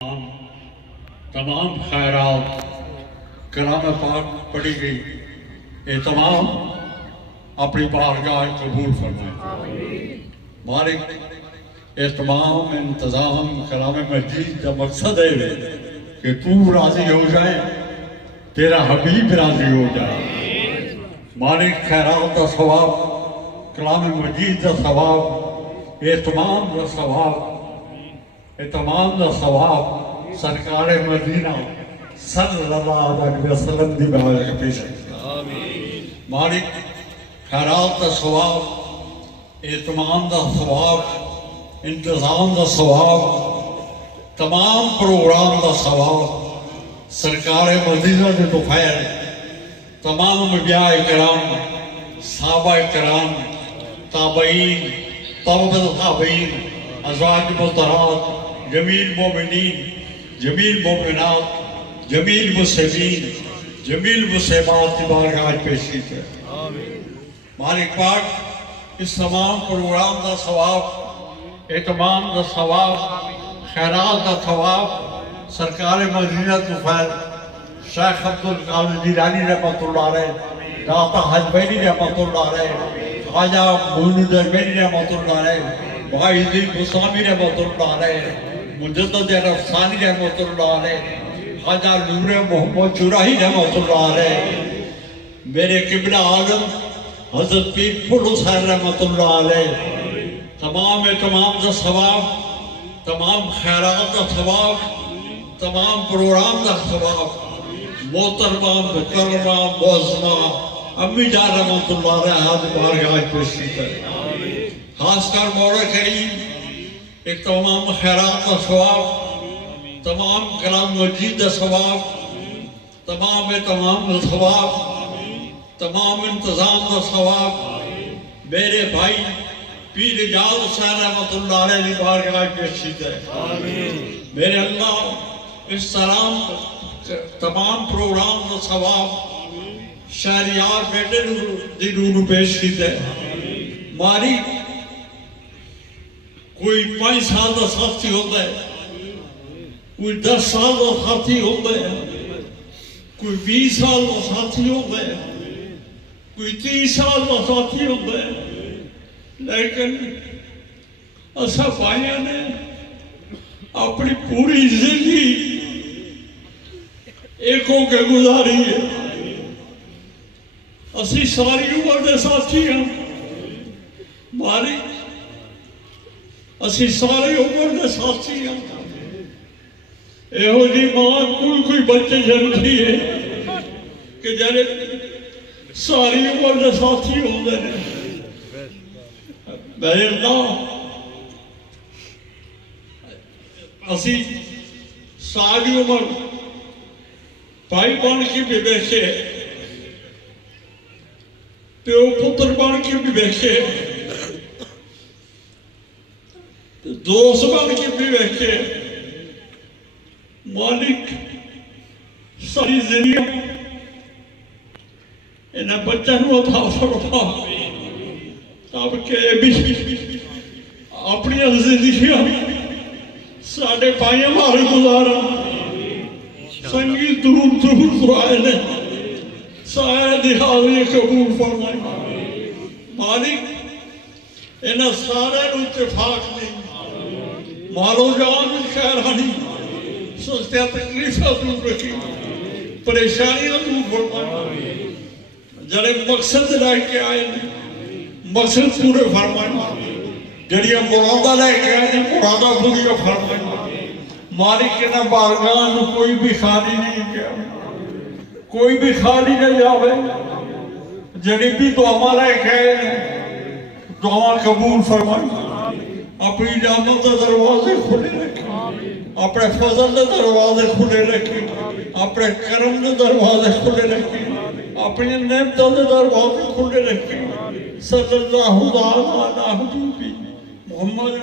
تمام خیرات کلام پاک پڑھی گئی، یہ تمام اپنی بارگاہ قبول فرمائے مالک۔ یہ تمام انتظام کلام مجید کا مقصد ہے کہ تو راضی ہو جائے، تیرا حبیب راضی ہو جائے مالک۔ خیرات کا ثواب، کلام مجید کا ثواب، یہ تمام کا ثواب، یہ تمام کا ثواب سرکار مدینہ صلی اللہ علیہ وسلم دی بارگاہ میں پیش ہے مالک۔ خیرات کا ثواب، اہتمام کا ثواب، انتظام کا ثواب، تمام پروگرام کا ثواب سرکار مدینہ کے توفیل تمام انبیاء کرام، صحابہ کرام، تابعین، طبقۃ تابعین، ازواج مطہرات، جمیل مومنین، جمیل مومنات، جمیل مسلمین، جمیل مسلمات کی بارگاہ پیش کی ہے مالک پاک۔ اس تمام پروگرام کا ثواب، اہتمام کا ثواب، خیرات کا ثواب سرکار مدینہ طفیل شیخ عبدالقادر جیلانی رحمۃ اللہ علیہ، داتا حج بینی رحمۃ اللہ علیہ، خواجہ معین الدین رحمۃ اللہ علیہ، بھائی الدین بسامی رحمۃ اللہ علیہ، مجدد رفسانی رحمۃ اللہ علیہ، خواجہ نور محمد چراہی رحمۃ اللہ علیہ، میرے قبلہ عالم حضرت پیر پھول حسین رحمۃ اللہ علیہ، تمام کا ثواب، تمام خیرات کا ثواب، تمام پروگرام کا ثواب محترمہ مکرمہ معظمہ امی جان رحمۃ اللہ علیہ حاضر بارگاہ پیش کی ہے خاص کر مولا کریم۔ ایک تمام خیرات کا ثواب، تمام کلام مجید کا ثواب، تمام کا ثواب، تمام انتظام کا ثواب میرے بھائی پیر اجاز حسین رحمۃ اللہ علیہ کی بارگاہ پیش کی ہے میرے اللہ۔ اس طرح تمام پروگرام کا ثواب شہریار بیٹے دی روح پیش کی ہے مالک۔ کوئی 5 سال کا ساتھی ہوتا ہے، کوئی 10 سال کا ساتھی ہوتا ہے، کوئی 20 سال کا ساتھی ہوتا ہے، کوئی 30 سال کا ساتھی ہوتا ہے، لیکن اسا بھائیوں نے اپنی پوری زندگی ایک ہو کے گزاری ہے۔ اسی ساری عمر دے ساتھی ہیں مالک، اسی ساری عمر دے ساتھی ہیں۔ ایہو جی ماں کوئی بچے جنتی ہے کہ جنہیں ساری عمر دے ساتھی ہوندے ہیں۔ میرے اللہ اسی ساری عمر بھائی بن کے بھی بیٹھے، پیو پتر بن کے بھی بیٹھے، دوست بن کے بھی بیٹھے مالک۔ ساری زندگی انہیں بچہ نو عطا فرما تاکہ بھی اپنی زندگیاں ساڑھے بھائی ہمارے گزارا سنگی دور دور آئے نے سائے دہاوی قبول فرمائے مالک۔ انہیں سارے نو اتفاق نہیں، مالو جان خیرانی، سستیاں تکلیفہ دور رکھی، پریشانیاں دور فرمائے، جڑے مقصد لے کے آئے مقصد پورے فرمائے، جڑیاں مرادہ لے کے آئے مرادہ پوری فرمائے مالک۔ انہیں بارگاہ میں کوئی بھی خالی نہیں کیا، کوئی بھی خالی نہیں جاوے، جڑی بھی دعا لے کے آئے دعا قبول فرمائے، اپنی رحمت کے دروازے کھلے رکھے، اپنے فضل کے دروازے کھلے رکھے، اپنے کرم کے دروازے کھلے رکھے، اپنی نعمتوں کے دروازے کھلے رکھے۔ صلی اللہ علیہ وسلم محمد